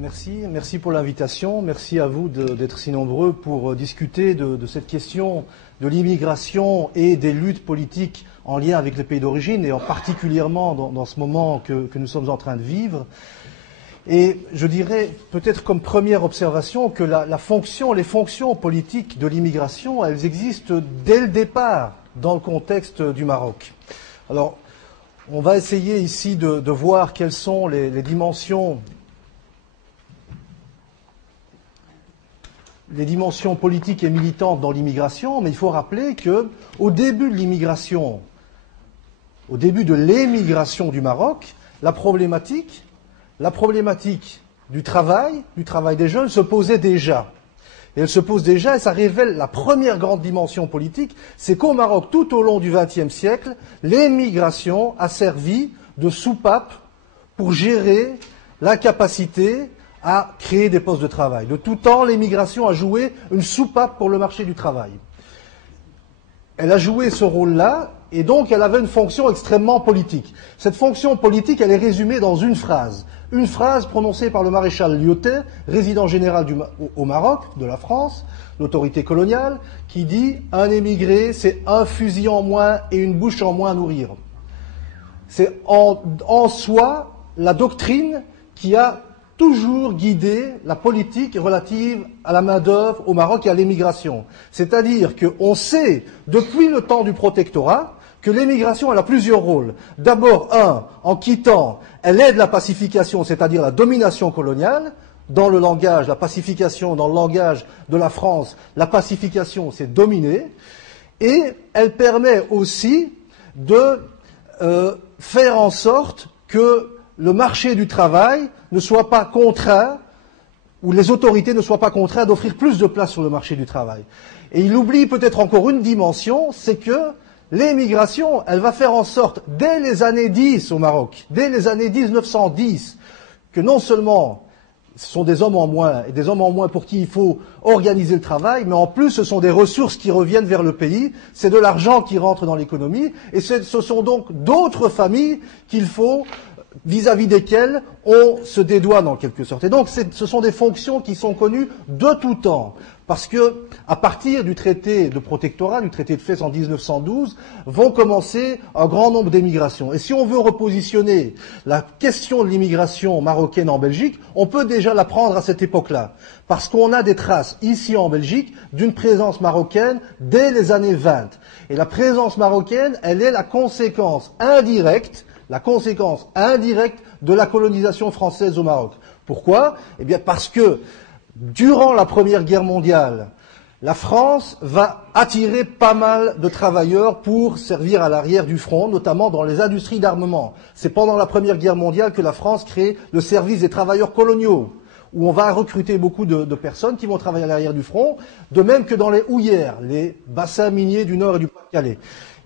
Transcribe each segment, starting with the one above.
Merci pour l'invitation. Merci à vous d'être si nombreux pour discuter de cette question de l'immigration et des luttes politiques en lien avec les pays d'origine, et en particulièrement dans ce moment que nous sommes en train de vivre. Et je dirais, peut-être comme première observation, que les fonctions politiques de l'immigration, elles existent dès le départ dans le contexte du Maroc. Alors, on va essayer ici de voir quelles sont les dimensions politiques et militantes dans l'immigration, mais il faut rappeler que au début de l'immigration, au début de l'émigration du Maroc, la problématique du travail des jeunes se posait déjà. Et elle se pose déjà, et ça révèle la première grande dimension politique, c'est qu'au Maroc, tout au long du XXe siècle, l'émigration a servi de soupape pour gérer la capacité à créer des postes de travail. De tout temps, l'émigration a joué une soupape pour le marché du travail. Elle a joué ce rôle-là, et donc elle avait une fonction extrêmement politique. Cette fonction politique, elle est résumée dans une phrase prononcée par le maréchal Lyautey, résident général au Maroc, de la France, l'autorité coloniale, qui dit « Un émigré, c'est un fusil en moins et une bouche en moins à nourrir ». C'est en soi la doctrine qui a toujours guidé la politique relative à la main-d'œuvre au Maroc et à l'émigration. C'est-à-dire qu'on sait, depuis le temps du protectorat, que l'émigration elle a plusieurs rôles. D'abord, en quittant, elle aide la pacification, c'est-à-dire la domination coloniale. Dans le langage, la pacification, dans le langage de la France, la pacification, c'est dominer. Et elle permet aussi de faire en sorte que le marché du travail ne soit pas contraint, ou les autorités ne soient pas contraintes d'offrir plus de place sur le marché du travail. Et il oublie peut-être encore une dimension, c'est que l'émigration, elle va faire en sorte, dès les années 10 au Maroc, dès les années 1910, que non seulement ce sont des hommes en moins, et des hommes en moins pour qui il faut organiser le travail, mais en plus ce sont des ressources qui reviennent vers le pays, c'est de l'argent qui rentre dans l'économie, et ce sont donc d'autres familles qu'il faut vis-à-vis desquels on se dédouane en quelque sorte. Et donc ce sont des fonctions qui sont connues de tout temps, parce que à partir du traité de protectorat, du traité de Fès en 1912, vont commencer un grand nombre d'émigrations. Et si on veut repositionner la question de l'immigration marocaine en Belgique, on peut déjà la prendre à cette époque-là, parce qu'on a des traces ici en Belgique d'une présence marocaine dès les années 20. Et la présence marocaine, elle est la conséquence indirecte de la colonisation française au Maroc. Pourquoi? Eh bien parce que durant la Première Guerre mondiale, la France va attirer pas mal de travailleurs pour servir à l'arrière du front, notamment dans les industries d'armement. C'est pendant la Première Guerre mondiale que la France crée le service des travailleurs coloniaux, où on va recruter beaucoup de personnes qui vont travailler à l'arrière du front, de même que dans les houillères, les bassins miniers du Nord et du Pas-de-Calais.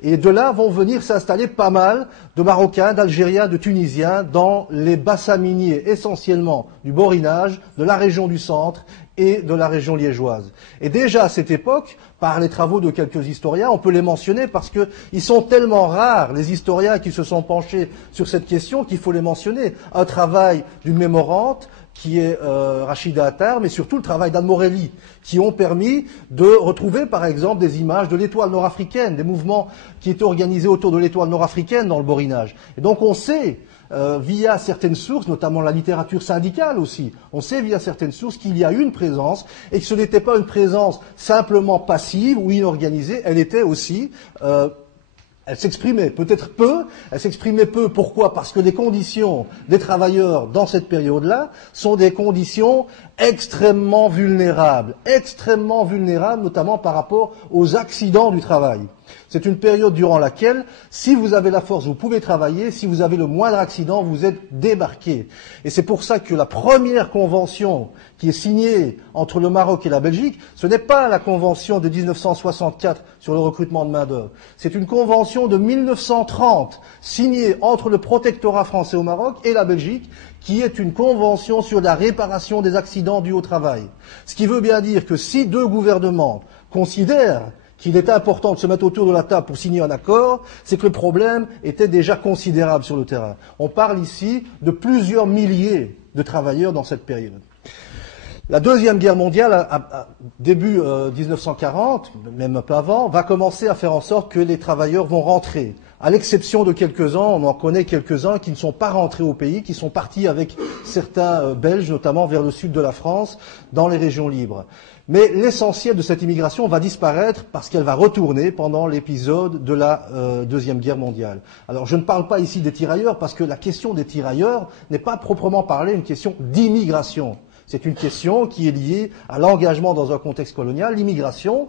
Et de là vont venir s'installer pas mal de Marocains, d'Algériens, de Tunisiens dans les bassins miniers, essentiellement du Borinage, de la région du centre et de la région liégeoise. Et déjà à cette époque, par les travaux de quelques historiens, on peut les mentionner parce qu'ils sont tellement rares, les historiens qui se sont penchés sur cette question, qu'il faut les mentionner. Un travail d'une mémorante, qui est Rachida Attar, mais surtout le travail d'Anne Morelli, qui ont permis de retrouver, par exemple, des images de l'étoile nord-africaine, des mouvements qui étaient organisés autour de l'étoile nord-africaine dans le Borinage. Et donc on sait, via certaines sources, notamment la littérature syndicale aussi, on sait via certaines sources qu'il y a une présence, et que ce n'était pas une présence simplement passive ou inorganisée, elle était aussi... elle s'exprimait peut-être peu, elle s'exprimait peu, pourquoi? Parce que les conditions des travailleurs dans cette période-là sont des conditions extrêmement vulnérables, notamment par rapport aux accidents du travail. C'est une période durant laquelle, si vous avez la force, vous pouvez travailler, si vous avez le moindre accident, vous êtes débarqué. Et c'est pour ça que la première convention qui est signée entre le Maroc et la Belgique, ce n'est pas la convention de 1964 sur le recrutement de main-d'œuvre. C'est une convention de 1930 signée entre le protectorat français au Maroc et la Belgique, qui est une convention sur la réparation des accidents dus au travail. Ce qui veut bien dire que si deux gouvernements considèrent qu'il était important de se mettre autour de la table pour signer un accord, c'est que le problème était déjà considérable sur le terrain. On parle ici de plusieurs milliers de travailleurs dans cette période. La Deuxième Guerre mondiale, début 1940, même un peu avant, va commencer à faire en sorte que les travailleurs vont rentrer. À l'exception de quelques-uns, on en connaît quelques-uns qui ne sont pas rentrés au pays, qui sont partis avec certains Belges, notamment vers le sud de la France, dans les régions libres. Mais l'essentiel de cette immigration va disparaître parce qu'elle va retourner pendant l'épisode de la Deuxième Guerre mondiale. Alors je ne parle pas ici des tirailleurs parce que la question des tirailleurs n'est pas proprement parlée une question d'immigration. C'est une question qui est liée à l'engagement dans un contexte colonial. L'immigration,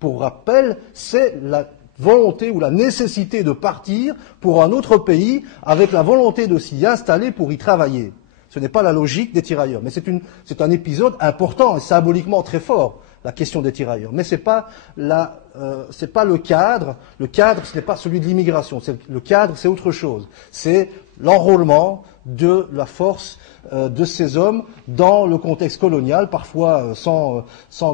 pour rappel, c'est la volonté ou la nécessité de partir pour un autre pays avec la volonté de s'y installer pour y travailler. Ce n'est pas la logique des tirailleurs, mais c'est un épisode important et symboliquement très fort, la question des tirailleurs. Mais c'est pas le cadre. Le cadre, ce n'est pas celui de l'immigration. Le cadre, c'est autre chose. C'est l'enrôlement de la force de ces hommes dans le contexte colonial, parfois sans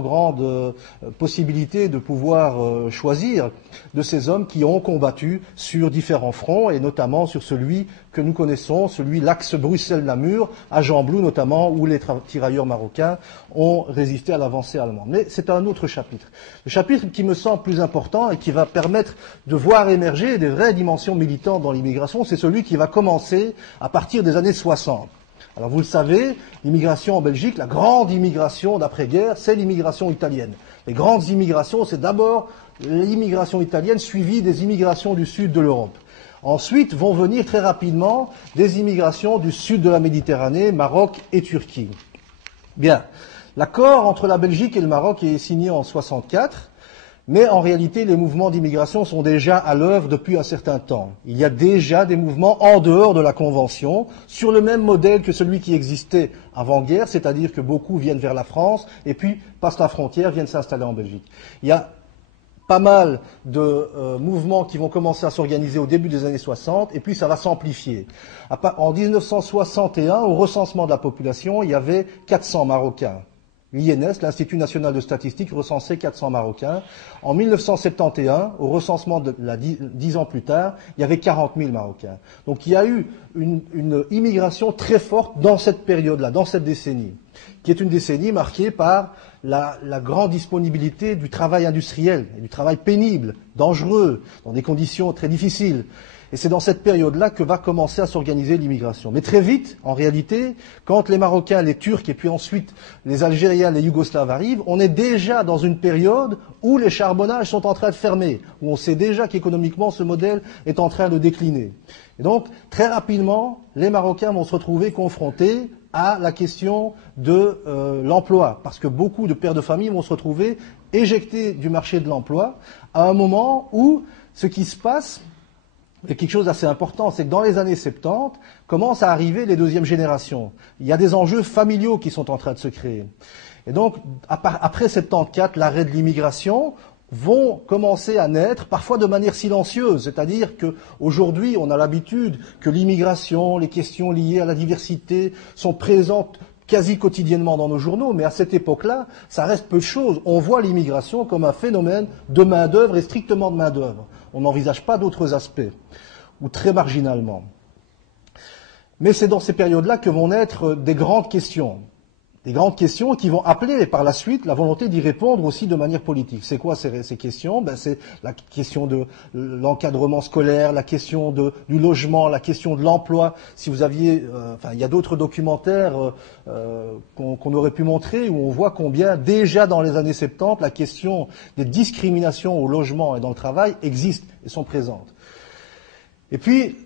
grande possibilité de pouvoir choisir, de ces hommes qui ont combattu sur différents fronts, et notamment sur celui que nous connaissons, celui l'axe Bruxelles-Namur, à Gembloux notamment, où les tirailleurs marocains ont résisté à l'avancée allemande. Mais c'est un autre chapitre. Le chapitre qui me semble plus important et qui va permettre de voir émerger des vraies dimensions militantes dans l'immigration, c'est celui qui va commencer à partir des années 60. Alors vous le savez, l'immigration en Belgique, la grande immigration d'après-guerre, c'est l'immigration italienne. Les grandes immigrations, c'est d'abord l'immigration italienne suivie des immigrations du sud de l'Europe. Ensuite vont venir très rapidement des immigrations du sud de la Méditerranée, Maroc et Turquie. Bien, l'accord entre la Belgique et le Maroc est signé en 64. Mais en réalité, les mouvements d'immigration sont déjà à l'œuvre depuis un certain temps. Il y a déjà des mouvements en dehors de la Convention, sur le même modèle que celui qui existait avant-guerre, c'est-à-dire que beaucoup viennent vers la France et puis passent la frontière, viennent s'installer en Belgique. Il y a pas mal de mouvements qui vont commencer à s'organiser au début des années 60 et puis ça va s'amplifier. En 1961, au recensement de la population, il y avait 400 Marocains. L'INS, l'Institut national de statistique, recensait 400 Marocains. En 1971, au recensement 10 ans plus tard, il y avait 40 000 Marocains. Donc il y a eu une immigration très forte dans cette période-là, dans cette décennie, qui est une décennie marquée par la grande disponibilité du travail industriel, et du travail pénible, dangereux, dans des conditions très difficiles. Et c'est dans cette période-là que va commencer à s'organiser l'immigration. Mais très vite, en réalité, quand les Marocains, les Turcs et puis ensuite les Algériens, les Yougoslaves arrivent, on est déjà dans une période où les charbonnages sont en train de fermer, où on sait déjà qu'économiquement ce modèle est en train de décliner. Et donc, très rapidement, les Marocains vont se retrouver confrontés à la question de l'emploi, parce que beaucoup de pères de famille vont se retrouver éjectés du marché de l'emploi à un moment où ce qui se passe est quelque chose d'assez important, c'est que dans les années 70, commencent à arriver les deuxièmes générations. Il y a des enjeux familiaux qui sont en train de se créer. Et donc, après 74, l'arrêt de l'immigration, vont commencer à naître, parfois de manière silencieuse. C'est-à-dire qu'aujourd'hui, on a l'habitude que l'immigration, les questions liées à la diversité sont présentes quasi quotidiennement dans nos journaux, mais à cette époque-là, ça reste peu de choses. On voit l'immigration comme un phénomène de main-d'œuvre et strictement de main-d'œuvre. On n'envisage pas d'autres aspects, ou très marginalement. Mais c'est dans ces périodes-là que vont naître des grandes questions qui vont appeler par la suite la volonté d'y répondre aussi de manière politique. C'est quoi ces questions? C'est la question de l'encadrement scolaire, la question du logement, la question de l'emploi. Si vous aviez, il y a d'autres documentaires qu'on aurait pu montrer où on voit combien déjà dans les années 70 la question des discriminations au logement et dans le travail existe et sont présentes. Et puis,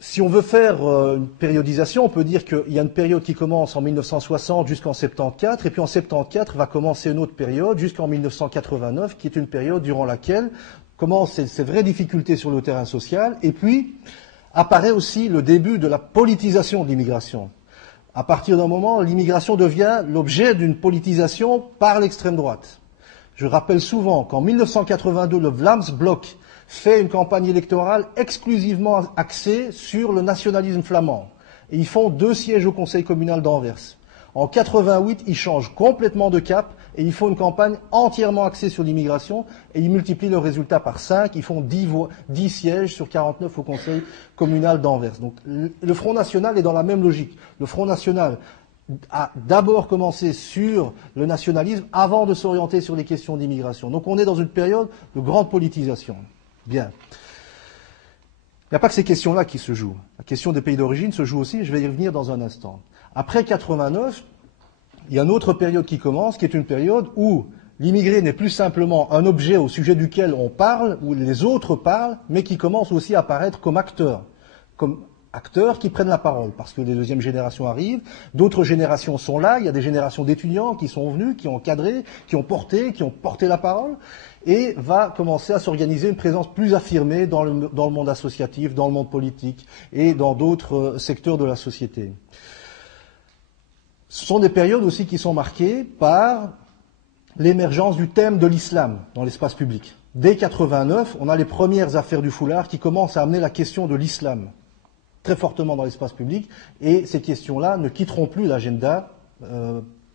si on veut faire une périodisation, on peut dire qu'il y a une période qui commence en 1960 jusqu'en 74, et puis en 74 va commencer une autre période jusqu'en 1989, qui est une période durant laquelle commencent ces vraies difficultés sur le terrain social, et puis apparaît aussi le début de la politisation de l'immigration. À partir d'un moment, l'immigration devient l'objet d'une politisation par l'extrême droite. Je rappelle souvent qu'en 1982, le Vlaams Blok fait une campagne électorale exclusivement axée sur le nationalisme flamand. Et ils font 2 sièges au conseil communal d'Anvers. En 88, ils changent complètement de cap et ils font une campagne entièrement axée sur l'immigration, et ils multiplient leurs résultats par 5, ils font 10 sièges sur 49 au conseil communal d'Anvers. Donc le Front National est dans la même logique. Le Front National a d'abord commencé sur le nationalisme avant de s'orienter sur les questions d'immigration. Donc on est dans une période de grande politisation. Bien. Il n'y a pas que ces questions-là qui se jouent. La question des pays d'origine se joue aussi, je vais y revenir dans un instant. Après 89, il y a une autre période qui commence, qui est une période où l'immigré n'est plus simplement un objet au sujet duquel on parle, où les autres parlent, mais qui commence aussi à apparaître comme acteurs qui prennent la parole, parce que les deuxièmes générations arrivent, d'autres générations sont là, il y a des générations d'étudiants qui sont venus, qui ont encadré, qui ont porté la parole, et va commencer à s'organiser une présence plus affirmée dans le monde associatif, dans le monde politique et dans d'autres secteurs de la société. Ce sont des périodes aussi qui sont marquées par l'émergence du thème de l'islam dans l'espace public. Dès 89, on a les premières affaires du foulard qui commencent à amener la question de l'islam très fortement dans l'espace public, et ces questions-là ne quitteront plus l'agenda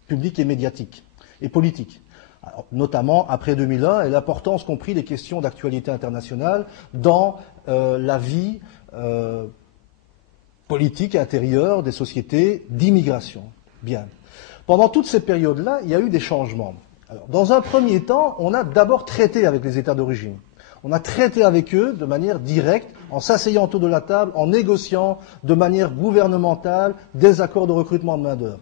public et médiatique et politique. Alors, notamment après 2001 et l'importance qu'ont pris les questions d'actualité internationale dans la vie politique et intérieure des sociétés d'immigration. Bien. Pendant toutes ces périodes-là, il y a eu des changements. Alors, dans un premier temps, on a d'abord traité avec les États d'origine. On a traité avec eux de manière directe, en s'asseyant autour de la table, en négociant de manière gouvernementale des accords de recrutement de main-d'œuvre.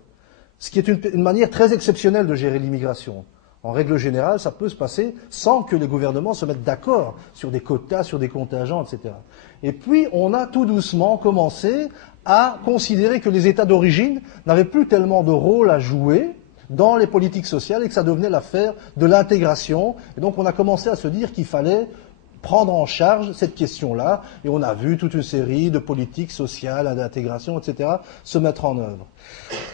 Ce qui est une manière très exceptionnelle de gérer l'immigration. En règle générale, ça peut se passer sans que les gouvernements se mettent d'accord sur des quotas, sur des contingents, etc. Et puis, on a tout doucement commencé à considérer que les États d'origine n'avaient plus tellement de rôle à jouer dans les politiques sociales et que ça devenait l'affaire de l'intégration. Et donc, on a commencé à se dire qu'il fallait prendre en charge cette question-là, et on a vu toute une série de politiques sociales, d'intégration, etc., se mettre en œuvre.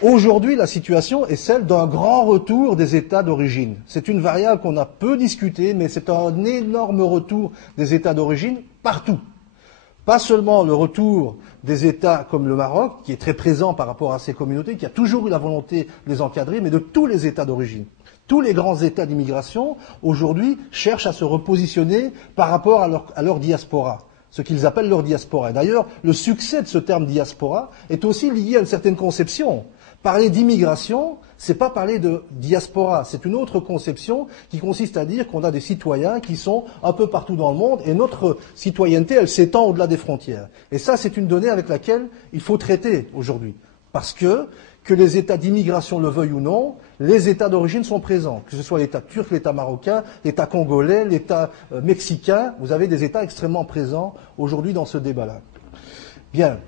Aujourd'hui, la situation est celle d'un grand retour des États d'origine. C'est une variable qu'on a peu discutée, mais c'est un énorme retour des États d'origine partout. Pas seulement le retour des États comme le Maroc, qui est très présent par rapport à ces communautés, qui a toujours eu la volonté de les encadrer, mais de tous les États d'origine. Tous les grands États d'immigration, aujourd'hui, cherchent à se repositionner par rapport à leur diaspora, ce qu'ils appellent leur diaspora. Et d'ailleurs, le succès de ce terme diaspora est aussi lié à une certaine conception. Parler d'immigration, c'est pas parler de diaspora, c'est une autre conception qui consiste à dire qu'on a des citoyens qui sont un peu partout dans le monde, et notre citoyenneté, elle s'étend au-delà des frontières. Et ça, c'est une donnée avec laquelle il faut traiter aujourd'hui. Parce que les États d'immigration le veuillent ou non, les États d'origine sont présents. Que ce soit l'État turc, l'État marocain, l'État congolais, l'État mexicain, vous avez des États extrêmement présents aujourd'hui dans ce débat-là. Bien.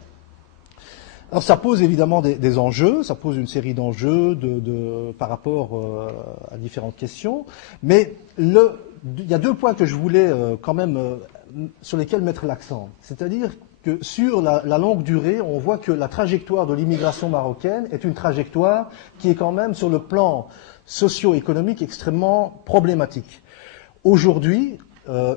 Alors ça pose évidemment des enjeux, ça pose une série d'enjeux par rapport à différentes questions, mais il y a deux points que je voulais quand même sur lesquels mettre l'accent. C'est-à-dire que sur la longue durée, on voit que la trajectoire de l'immigration marocaine est une trajectoire qui est quand même sur le plan socio-économique extrêmement problématique. Aujourd'hui,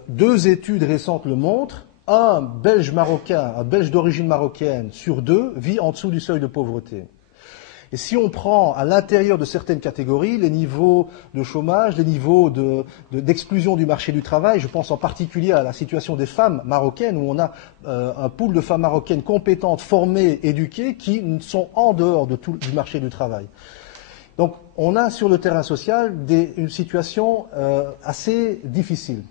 deux études récentes le montrent. Un Belge marocain, un Belge d'origine marocaine sur deux vit en dessous du seuil de pauvreté. Et si on prend à l'intérieur de certaines catégories les niveaux de chômage, les niveaux d'exclusion du marché du travail, je pense en particulier à la situation des femmes marocaines, où on a un pool de femmes marocaines compétentes, formées, éduquées, qui sont en dehors du marché du travail. Donc on a sur le terrain social une situation assez difficile.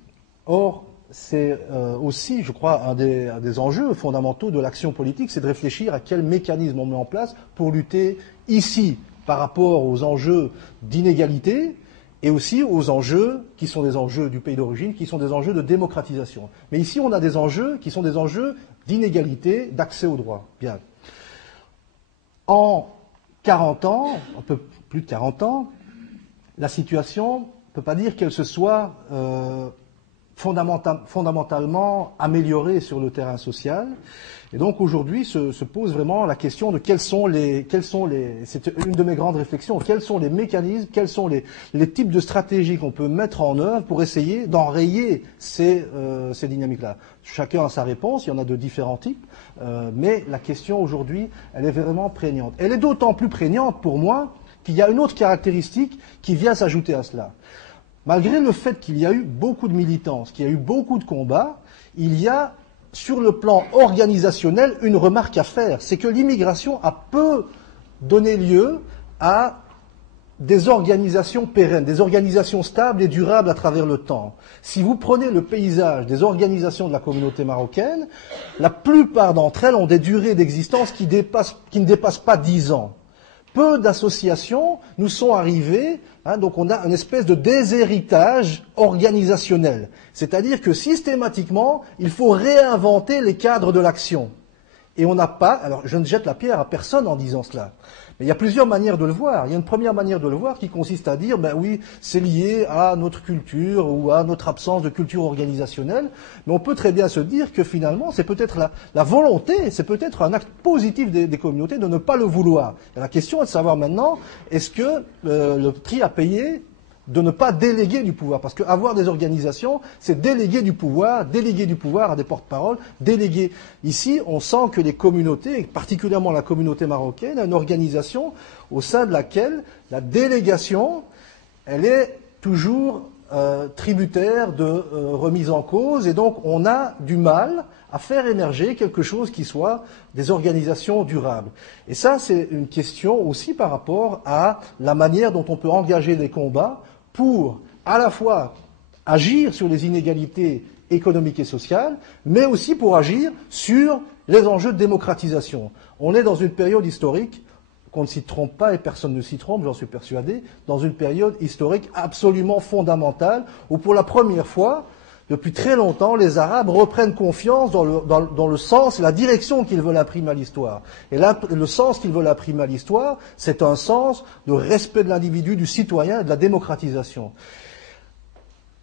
Or, c'est aussi, je crois, un des enjeux fondamentaux de l'action politique, c'est de réfléchir à quel mécanisme on met en place pour lutter ici par rapport aux enjeux d'inégalité et aussi aux enjeux qui sont des enjeux du pays d'origine, qui sont des enjeux de démocratisation. Mais ici, on a des enjeux qui sont des enjeux d'inégalité, d'accès aux droits. Bien. En 40 ans, un peu plus de 40 ans, la situation, on ne peut pas dire qu'elle se soit fondamentalement améliorée sur le terrain social. Et donc aujourd'hui se pose vraiment la question de c'est une de mes grandes réflexions, quels sont les mécanismes, quels sont les types de stratégies qu'on peut mettre en œuvre pour essayer d'enrayer ces dynamiques-là. Chacun a sa réponse, il y en a de différents types, mais la question aujourd'hui, elle est vraiment prégnante. Elle est d'autant plus prégnante pour moi qu'il y a une autre caractéristique qui vient s'ajouter à cela. Malgré le fait qu'il y a eu beaucoup de militance, qu'il y a eu beaucoup de combats, il y a, sur le plan organisationnel, une remarque à faire. C'est que l'immigration a peu donné lieu à des organisations pérennes, des organisations stables et durables à travers le temps. Si vous prenez le paysage des organisations de la communauté marocaine, la plupart d'entre elles ont des durées d'existence qui ne dépassent pas 10 ans. Peu d'associations nous sont arrivées, donc on a une espèce de déshéritage organisationnel. C'est-à-dire que systématiquement, il faut réinventer les cadres de l'action. Et on n'a pas, alors je ne jette la pierre à personne en disant cela, mais il y a plusieurs manières de le voir. Il y a une première manière de le voir qui consiste à dire, ben oui, c'est lié à notre culture ou à notre absence de culture organisationnelle, mais on peut très bien se dire que finalement, c'est peut-être la volonté, c'est peut-être un acte positif des communautés de ne pas le vouloir. Et la question est de savoir maintenant, est-ce que le prix à payer de ne pas déléguer du pouvoir. Parce qu'avoir des organisations, c'est déléguer du pouvoir à des porte-paroles, déléguer. Ici, on sent que les communautés, et particulièrement la communauté marocaine, a une organisation au sein de laquelle la délégation, elle est toujours tributaire de remise en cause, et donc on a du mal à faire émerger quelque chose qui soit des organisations durables. Et ça, c'est une question aussi par rapport à la manière dont on peut engager des combats pour à la fois agir sur les inégalités économiques et sociales, mais aussi pour agir sur les enjeux de démocratisation. On est dans une période historique, qu'on ne s'y trompe pas et personne ne s'y trompe, j'en suis persuadé, dans une période historique absolument fondamentale, où pour la première fois, depuis très longtemps, les Arabes reprennent confiance dans le sens et la direction qu'ils veulent imprimer à l'histoire. Et là, le sens qu'ils veulent imprimer à l'histoire, c'est un sens de respect de l'individu, du citoyen et de la démocratisation.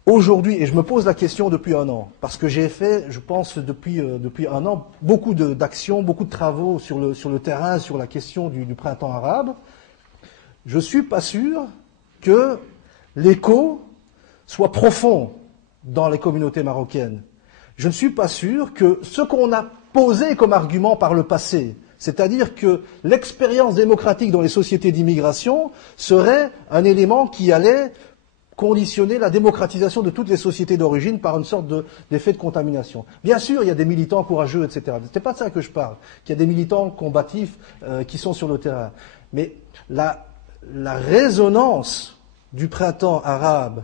Aujourd'hui, et je me pose la question depuis un an, parce que j'ai fait, je pense, depuis un an, beaucoup d'actions, beaucoup de travaux sur le terrain, sur la question du printemps arabe, je ne suis pas sûr que l'écho soit profond dans les communautés marocaines. Je ne suis pas sûr que ce qu'on a posé comme argument par le passé, c'est-à-dire que l'expérience démocratique dans les sociétés d'immigration serait un élément qui allait conditionner la démocratisation de toutes les sociétés d'origine par une sorte d'effet de contamination. Bien sûr, il y a des militants courageux, etc. C'est pas de ça que je parle, qu'il y a des militants combatifs qui sont sur le terrain. Mais la résonance du printemps arabe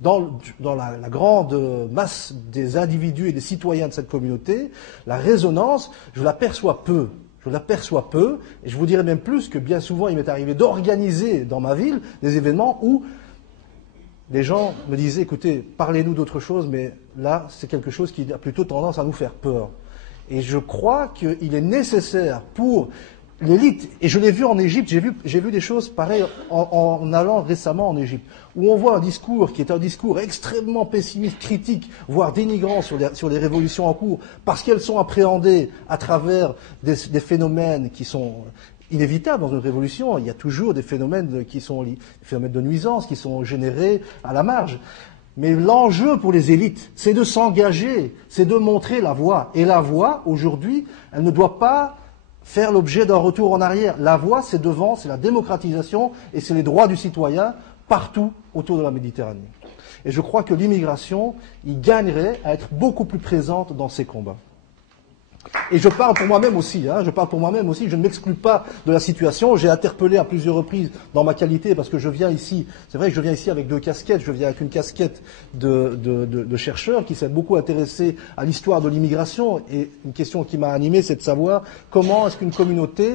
dans la grande masse des individus et des citoyens de cette communauté, la résonance, je l'aperçois peu. Je l'aperçois peu, et je vous dirais même plus que bien souvent il m'est arrivé d'organiser dans ma ville des événements où les gens me disaient, écoutez, parlez-nous d'autre chose, mais là c'est quelque chose qui a plutôt tendance à nous faire peur. Et je crois qu'il est nécessaire pour l'élite, et je l'ai vu en Égypte, j'ai vu des choses pareilles en allant récemment en Égypte, où on voit un discours qui est un discours extrêmement pessimiste, critique, voire dénigrant sur les révolutions en cours, parce qu'elles sont appréhendées à travers des phénomènes qui sont inévitables dans une révolution. Il y a toujours des phénomènes qui sont des phénomènes de nuisance qui sont générés à la marge. Mais l'enjeu pour les élites, c'est de s'engager, c'est de montrer la voie. Et la voie, aujourd'hui, elle ne doit pas faire l'objet d'un retour en arrière. La voie, c'est devant, c'est la démocratisation et c'est les droits du citoyen partout autour de la Méditerranée. Et je crois que l'immigration y gagnerait à être beaucoup plus présente dans ces combats. Et je parle pour moi-même aussi, je ne m'exclus pas de la situation. J'ai interpellé à plusieurs reprises dans ma qualité, parce que je viens ici, c'est vrai que je viens ici avec deux casquettes, je viens avec une casquette de chercheur qui s'est beaucoup intéressé à l'histoire de l'immigration, et une question qui m'a animé, c'est de savoir comment est-ce qu'une communauté,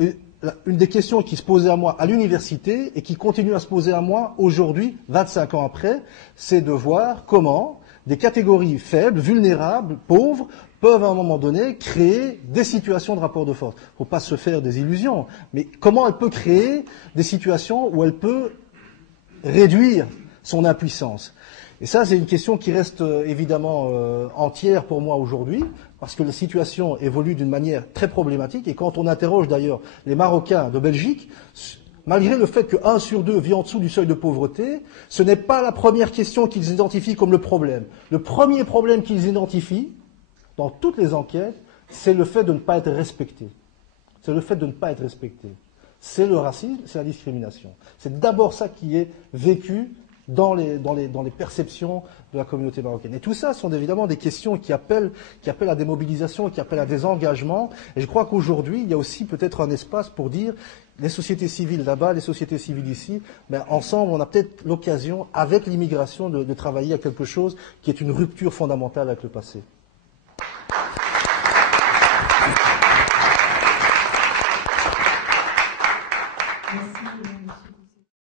une des questions qui se posait à moi à l'université, et qui continue à se poser à moi aujourd'hui, 25 ans après, c'est de voir comment des catégories faibles, vulnérables, pauvres, peuvent à un moment donné créer des situations de rapport de force. Il ne faut pas se faire des illusions, mais comment elle peut créer des situations où elle peut réduire son impuissance. Et ça, c'est une question qui reste évidemment entière pour moi aujourd'hui, parce que la situation évolue d'une manière très problématique, et quand on interroge d'ailleurs les Marocains de Belgique, malgré le fait que 1 sur 2 vit en dessous du seuil de pauvreté, ce n'est pas la première question qu'ils identifient comme le problème. Le premier problème qu'ils identifient, dans toutes les enquêtes, c'est le fait de ne pas être respecté. C'est le fait de ne pas être respecté. c'est le racisme, c'est la discrimination. C'est d'abord ça qui est vécu dans les perceptions de la communauté marocaine. Et tout ça sont évidemment des questions qui appellent à des mobilisations, qui appellent à des engagements. Et je crois qu'aujourd'hui, il y a aussi peut-être un espace pour dire les sociétés civiles là-bas, les sociétés civiles ici, ben, ensemble, on a peut-être l'occasion, avec l'immigration, de travailler à quelque chose qui est une rupture fondamentale avec le passé.